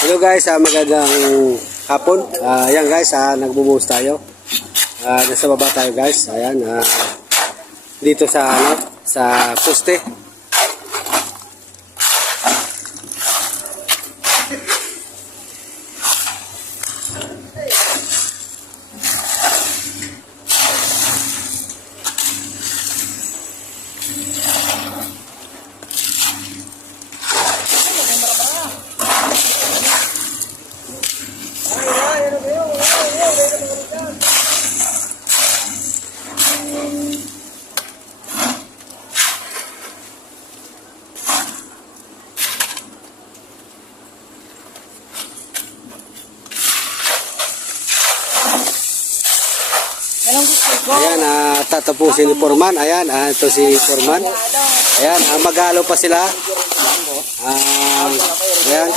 Hello guys, magandang hapon. Ayan guys, nagbubuhos tayo. Nasa baba tayo guys. Ayan, dito sa sa poste. Ayan, tatapusin ni Foreman. Ayan, ito si Foreman. Ayan, maghalo pa sila. Ayan.